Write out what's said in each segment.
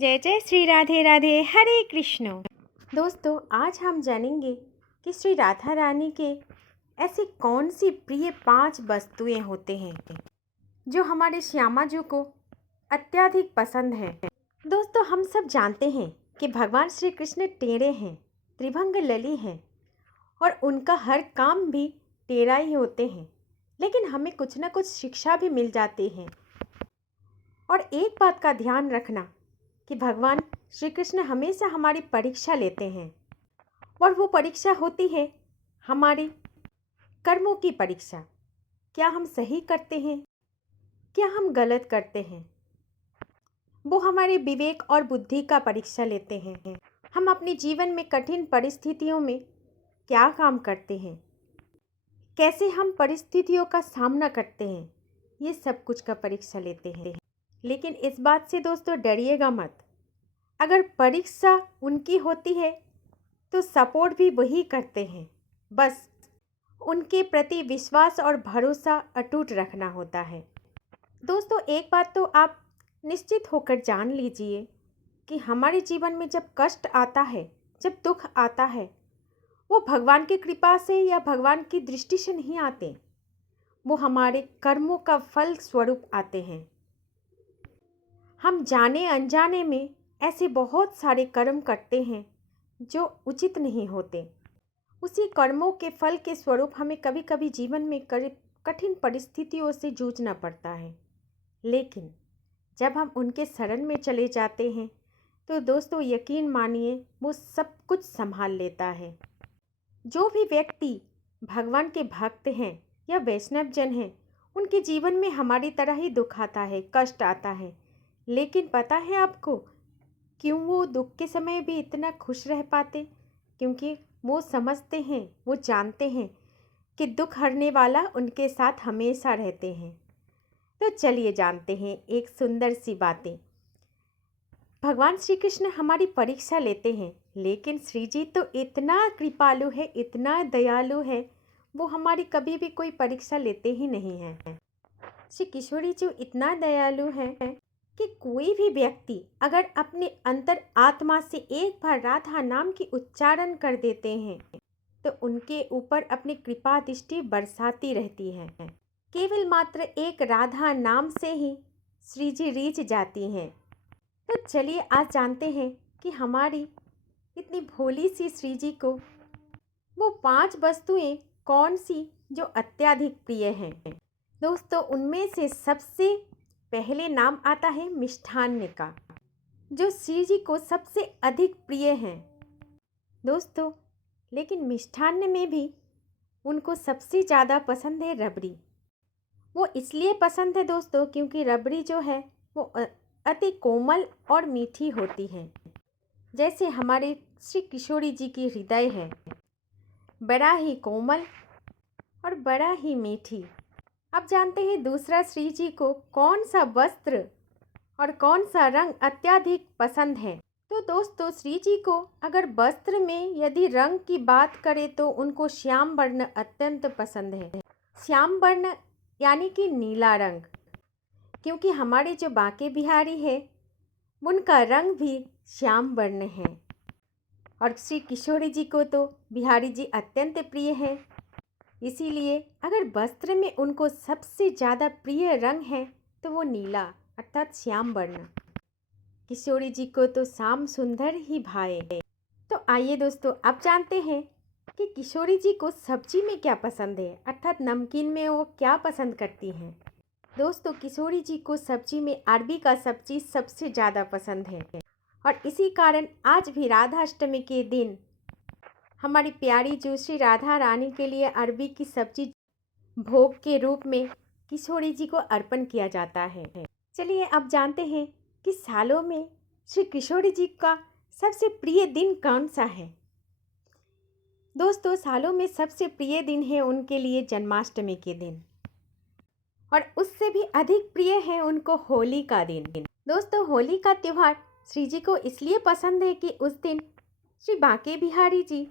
जय जय श्री राधे राधे हरे कृष्ण। दोस्तों, आज हम जानेंगे कि श्री राधा रानी के ऐसी कौन सी प्रिय 5 वस्तुएं होते हैं जो हमारे श्यामा जी को अत्यधिक पसंद है। दोस्तों, हम सब जानते हैं कि भगवान श्री कृष्ण टेढ़े हैं, त्रिभंग लली हैं और उनका हर काम भी टेढ़ा ही होते हैं, लेकिन हमें कुछ ना कुछ शिक्षा भी मिल जाती है। और एक बात का ध्यान रखना कि भगवान श्री कृष्ण हमेशा हमारी परीक्षा लेते हैं और वो परीक्षा होती है हमारी कर्मों की परीक्षा। क्या हम सही करते हैं, क्या हम गलत करते हैं। वो हमारे विवेक और बुद्धि का परीक्षा लेते हैं। हम अपने जीवन में कठिन परिस्थितियों में क्या काम करते हैं, कैसे हम परिस्थितियों का सामना करते हैं, ये सब कुछ का परीक्षा लेते हैं। लेकिन इस बात से दोस्तों डरिएगा मत। अगर परीक्षा उनकी होती है तो सपोर्ट भी वही करते हैं, बस उनके प्रति विश्वास और भरोसा अटूट रखना होता है। दोस्तों, एक बात तो आप निश्चित होकर जान लीजिए कि हमारे जीवन में जब कष्ट आता है, जब दुख आता है, वो भगवान की कृपा से या भगवान की दृष्टि से नहीं आते, वो हमारे कर्मों का फल स्वरूप आते हैं। हम जाने अनजाने में ऐसे बहुत सारे कर्म करते हैं जो उचित नहीं होते। उसी कर्मों के फल के स्वरूप हमें कभी कभी जीवन में कठिन परिस्थितियों से जूझना पड़ता है, लेकिन जब हम उनके शरण में चले जाते हैं तो दोस्तों यकीन मानिए वो सब कुछ संभाल लेता है। जो भी व्यक्ति भगवान के भक्त हैं या वैष्णव जन हैं, उनके जीवन में हमारी तरह ही दुख आता है, कष्ट आता है, लेकिन पता है आपको क्यों वो दुख के समय भी इतना खुश रह पाते? क्योंकि वो समझते हैं, वो जानते हैं कि दुख हरने वाला उनके साथ हमेशा रहते हैं। तो चलिए जानते हैं एक सुंदर सी बातें। भगवान श्री कृष्ण हमारी परीक्षा लेते हैं, लेकिन श्री जी तो इतना कृपालु है, इतना दयालु है, वो हमारी कभी भी कोई परीक्षा लेते ही नहीं हैं। श्री किशोरी जी इतना दयालु है कि कोई भी व्यक्ति अगर अपने अंतर आत्मा से एक बार राधा नाम की उच्चारण कर देते हैं तो उनके ऊपर अपनी कृपा दृष्टि बरसाती रहती है। केवल मात्र एक राधा नाम से ही श्री जी रीझ जाती हैं। तो चलिए आज जानते हैं कि हमारी इतनी भोली सी श्री जी को वो 5 वस्तुएं कौन सी जो अत्यधिक प्रिय हैं। दोस्तों, उनमें से सबसे पहले नाम आता है मिष्ठान्न का, जो श्री जी को सबसे अधिक प्रिय हैं। दोस्तों, लेकिन मिष्ठान्न में भी उनको सबसे ज़्यादा पसंद है रबड़ी। वो इसलिए पसंद है दोस्तों क्योंकि रबड़ी जो है वो अति कोमल और मीठी होती है, जैसे हमारे श्री किशोरी जी की हृदय है, बड़ा ही कोमल और बड़ा ही मीठी। अब जानते हैं दूसरा श्री जी को कौन सा वस्त्र और कौन सा रंग अत्यधिक पसंद है। तो दोस्तों, श्री जी को अगर वस्त्र में यदि रंग की बात करें तो उनको श्याम वर्ण अत्यंत पसंद है। श्याम वर्ण यानी कि नीला रंग, क्योंकि हमारे जो बांके बिहारी है उनका रंग भी श्याम वर्ण है और श्री किशोरी जी को तो बिहारी जी अत्यंत प्रिय है। इसीलिए अगर वस्त्र में उनको सबसे ज़्यादा प्रिय रंग है तो वो नीला अर्थात श्याम वर्ण। किशोरी जी को तो श्याम सुंदर ही भाए। तो आइए दोस्तों, अब जानते हैं कि किशोरी जी को सब्जी में क्या पसंद है, अर्थात नमकीन में वो क्या पसंद करती हैं। दोस्तों, किशोरी जी को सब्जी में अरबी का सब्जी सबसे ज़्यादा पसंद है और इसी कारण आज भी राधा अष्टमी के दिन हमारी प्यारी जो श्री राधा रानी के लिए अरबी की सब्जी भोग के रूप में किशोरी जी को अर्पण किया जाता है। चलिए अब जानते हैं कि सालों में श्री किशोरी जी का सबसे प्रिय दिन कौन सा है। दोस्तों, सालों में सबसे प्रिय दिन है उनके लिए जन्माष्टमी के दिन और उससे भी अधिक प्रिय है उनको होली का दिन। दोस्तों, होली का त्यौहार श्री जी को इसलिए पसंद है कि उस दिन श्री बांके बिहारी जी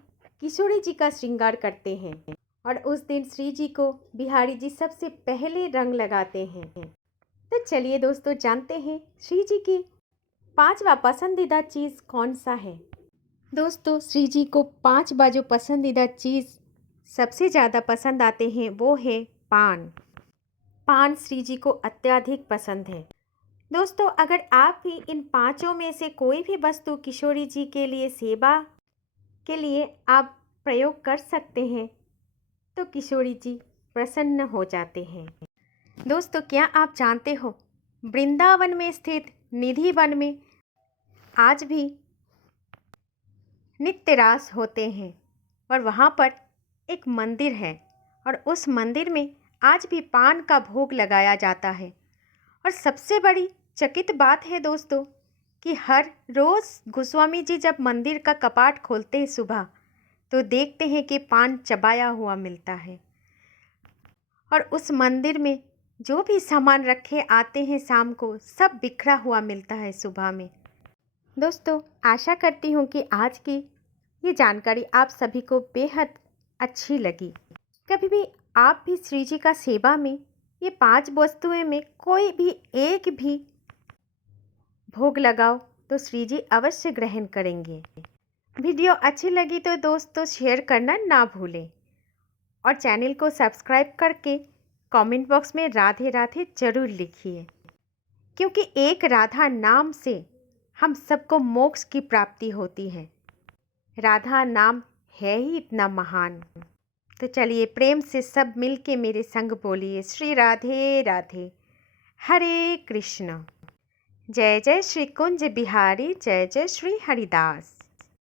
किशोरी जी का श्रृंगार करते हैं और उस दिन श्री जी को बिहारी जी सबसे पहले रंग लगाते हैं। तो चलिए दोस्तों जानते हैं श्री जी की पांचवा पसंदीदा चीज़ कौन सा है? दोस्तों, श्री जी को 5 जो पसंदीदा चीज़ सबसे ज़्यादा पसंद आते हैं वो है पान। पान श्री जी को अत्यधिक पसंद है। दोस्तों, अगर आप भी इन पांचों में से कोई भी वस्तु किशोरी जी के लिए सेवा के लिए आप प्रयोग कर सकते हैं तो किशोरी जी प्रसन्न हो जाते हैं। दोस्तों, क्या आप जानते हो वृंदावन में स्थित निधि वन में आज भी नित्य रास होते हैं और वहाँ पर एक मंदिर है और उस मंदिर में आज भी पान का भोग लगाया जाता है। और सबसे बड़ी चकित बात है दोस्तों कि हर रोज़ गोस्वामी जी जब मंदिर का कपाट खोलते हैं सुबह तो देखते हैं कि पान चबाया हुआ मिलता है और उस मंदिर में जो भी सामान रखे आते हैं शाम को सब बिखरा हुआ मिलता है सुबह में। दोस्तों, आशा करती हूँ कि आज की ये जानकारी आप सभी को बेहद अच्छी लगी। कभी भी आप भी श्री जी का सेवा में ये 5 वस्तुएं में कोई भी एक भी भोग लगाओ तो श्री जी अवश्य ग्रहण करेंगे। वीडियो अच्छी लगी तो दोस्तों शेयर करना ना भूलें और चैनल को सब्सक्राइब करके कमेंट बॉक्स में राधे राधे जरूर लिखिए, क्योंकि एक राधा नाम से हम सबको मोक्ष की प्राप्ति होती है। राधा नाम है ही इतना महान। तो चलिए प्रेम से सब मिलके मेरे संग बोलिए श्री राधे राधे, हरे कृष्ण। जय जय श्री कुंज बिहारी, जय जय श्री हरिदास।